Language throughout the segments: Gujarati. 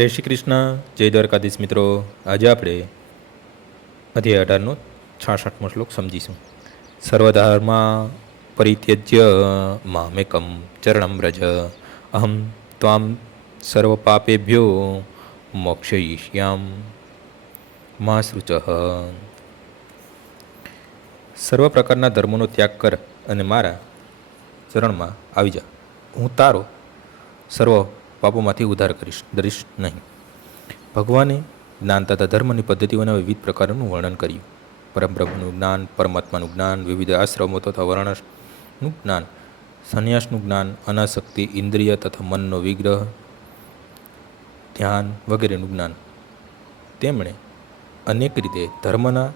જય શ્રી કૃષ્ણ, જય દ્વારકાધીશ મિત્રો. આજે આપણે અધ્યાય 18નો 66મો શ્લોક સમજીશું. સર્વધર્મા પરિત્યજ્ય મામેકમ ચરણમ વ્રજ અહમ ત્વામ સર્વ પાપેભ્યો મોક્ષયિષ્યામ મા સૃચ. સર્વ પ્રકારના ધર્મોનો ત્યાગ કર અને મારા ચરણમાં આવી જા. હું તારો સર્વ પાપોમાંથી ઉદ્ધાર ડરીશ નહીં. ભગવાને જ્ઞાન તથા ધર્મની પદ્ધતિઓના વિવિધ પ્રકારોનું વર્ણન કર્યું. પરમબ્રહ્મનું જ્ઞાન, પરમાત્માનું જ્ઞાન, વિવિધ આશ્રમો તથા વર્ણનું જ્ઞાન, સંન્યાસનું જ્ઞાન, અનાસક્તિ, ઇન્દ્રિય તથા મનનો વિગ્રહ, ધ્યાન વગેરેનું જ્ઞાન. તેમણે અનેક રીતે ધર્મના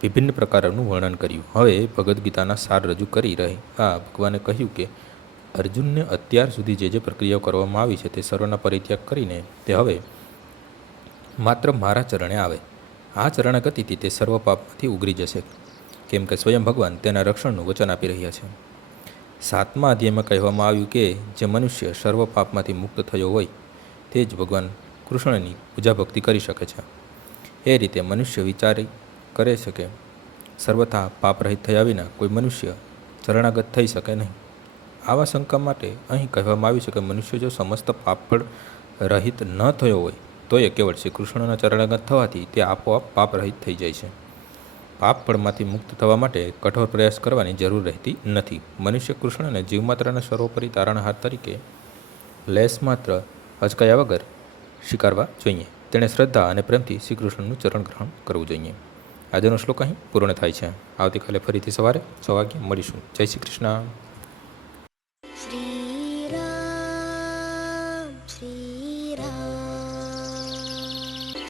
વિભિન્ન પ્રકારોનું વર્ણન કર્યું. હવે ભગવદ્ ગીતાના સાર રજૂ કરી રહ્યા ભગવાને કહ્યું કે અર્જુનને અત્યાર સુધી જે પ્રક્રિયાઓ કરવામાં આવી છે તે સર્વના પરિત્યાગ કરીને તે હવે માત્ર મારા ચરણે આવે. આ ચરણગતિથી તે સર્વ પાપમાંથી ઉગરી જશે, કેમ કે સ્વયં ભગવાન તેના રક્ષણનું વચન આપી રહ્યા છે. 7મા અધ્યાયમાં કહેવામાં આવ્યું કે જે મનુષ્ય સર્વ પાપમાંથી મુક્ત થયો હોય તે જ ભગવાન કૃષ્ણની પૂજા ભક્તિ કરી શકે છે. એ રીતે મનુષ્ય વિચારી કરે છે કે સર્વથા પાપરહિત થયા વિના કોઈ મનુષ્ય ચરણાગત થઈ શકે નહીં. આવા શંકા માટે અહીં કહેવામાં આવ્યું છે કે મનુષ્ય જો સમસ્ત પાપફળ રહિત ન થયો હોય તો એ કેવળ શ્રી કૃષ્ણના ચરણાગત થવાથી તે આપોઆપ પાપરહિત થઈ જાય છે. પાપફળમાંથી મુક્ત થવા માટે કઠોર પ્રયાસ કરવાની જરૂર રહેતી નથી. મનુષ્ય કૃષ્ણને જીવમાત્રના સર્વોપરી તારણહાર તરીકે લેશ માત્ર અચકાયા વગર સ્વીકારવા જોઈએ. તેણે શ્રદ્ધા અને પ્રેમથી શ્રી કૃષ્ણનું ચરણ ગ્રહણ કરવું જોઈએ. આજનો શ્લોક અહીં પૂર્ણ થાય છે. આવતીકાલે ફરીથી સવારે 6 વાગ્યે મળીશું. જય શ્રી કૃષ્ણ.